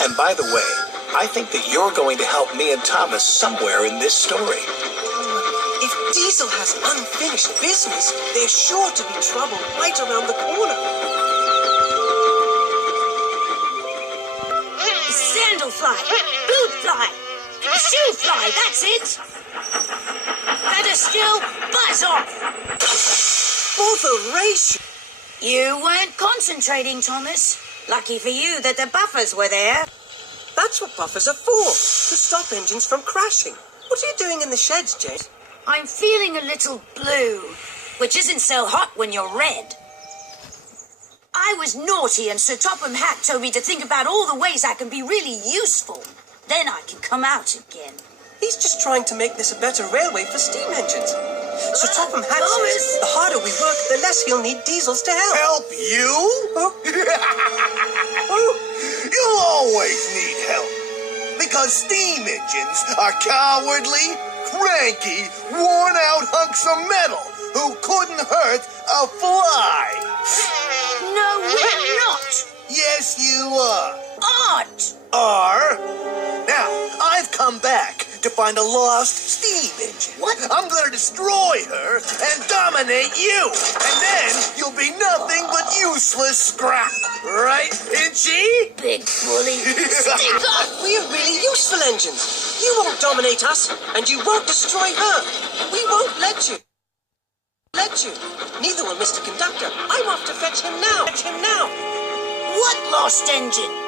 And by the way, I think that you're going to help me and Thomas somewhere in this story. If Diesel has unfinished business, there's sure to be trouble right around the corner. Sandal fly, boot fly, shoe fly, that's it. Better still, buzz off. Botheration! You weren't concentrating, Thomas. Lucky for you that the buffers were there. That's what buffers are for, to stop engines from crashing. What are you doing in the sheds, Jane? I'm feeling a little blue, which isn't so hot when you're red. I was naughty and Sir Topham Hatt told me to think about all the ways I can be really useful. Then I can come out again. He's just trying to make this a better railway for steam engines. Sir Topham Hatt says the harder we work, the less he'll need diesels to help. Help you? Huh? You'll always need help. Because steam engines are cowardly, cranky, worn-out hunks of metal who couldn't hurt a fly. No, we're not. Yes, you are. Aren't. Are? Now, I've come back to find a lost steam engine. What? I'm gonna destroy her and dominate you. And then you'll be nothing but useless scrap. Right, Pinchy? Big bully. Stick up. We're really useful engines. You won't dominate us, and you won't destroy her. We won't let you. Neither will Mr. Conductor. I'm off to fetch him now. What lost engine?